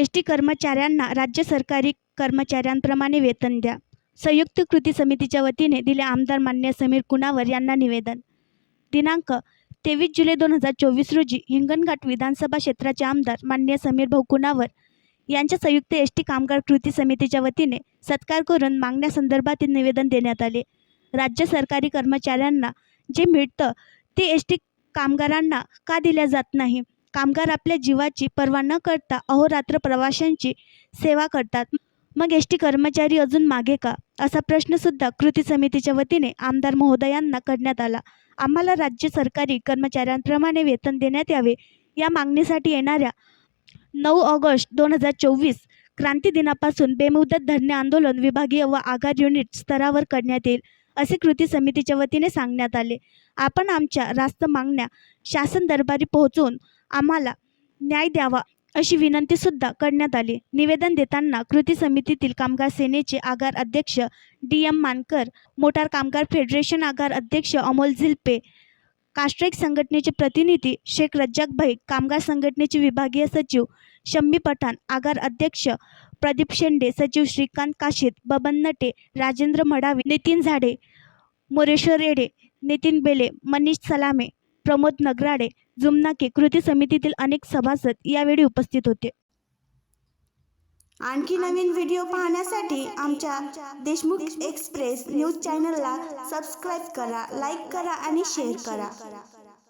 ST कर्मचाऱ्यांना राज्य सरकारी कर्मचाऱ्यांप्रमाणे वेतन द्या. संयुक्त कृती समितीच्या वतीने दिले आमदार मान्य समीर कुणावर यांना निवेदन. दिनांक 23 जुलै 2024 रोजी हिंगणघाट विधानसभा क्षेत्राचे आमदार मान्य समीर भाऊ कुणावर यांच्या संयुक्त एसटी कामगार कृती समितीच्या वतीने सत्कार करून मागण्यासंदर्भातील निवेदन देण्यात आले. राज्य सरकारी कर्मचाऱ्यांना जे मिळतं ते एसटी कामगारांना का दिल्या जात नाही? कामगार आपल्या जीवाची पर्वा न करता अहोरात्र प्रवाशांची सेवा करतात, मग एसटी कर्मचारी अजून मागे का, असा प्रश्न सुद्धा कृती समितीच्या वतीने आमदार महोदयांना करण्यात आला. आम्हाला राज्य सरकारी कर्मचाऱ्यांप्रमाणे वेतन देण्यात यावे या मागणीसाठी येणाऱ्या 9 ऑगस्ट 2024 क्रांती दिनापासून बेमुदत धरणे आंदोलन विभागीय व आगार युनिट स्तरावर करण्यात येईल, असे कृती समितीच्या वतीने सांगण्यात आले. आपण आमच्या रास्त मागण्या शासन दरबारी पोहोचवून आम्हाला न्याय द्यावा अशी विनंती सुद्धा करण्यात आली. निवेदन देताना कृती समितीतील कामगार सेनेचे आगार अध्यक्ष DM मानकर, मोटार कामगार फेडरेशन आगार अध्यक्ष अमोल झिलपे, कास्ट्राईक संघटनेचे प्रतिनिधी शेख रज्जाक भाई, कामगार संघटनेचे विभागीय सचिव शम्मी पठाण, आगार अध्यक्ष प्रदीप शेंडे, सचिव श्रीकांत काशीद, बबन नटे, राजेंद्र मडावी, नितीन झाडे, मोरेश्वर येडे, नितीन बेले, मनीष सलामे, प्रमोद नगराडे, जुमनाके कृती समितीतील अनेक सभासद यावेळी उपस्थित होते. आणखी नवीन व्हिडिओ पाहण्यासाठी आमच्या देशमुख एक्सप्रेस न्यूज चॅनलला सबस्क्राईब करा, लाईक करा आणि शेअर करा.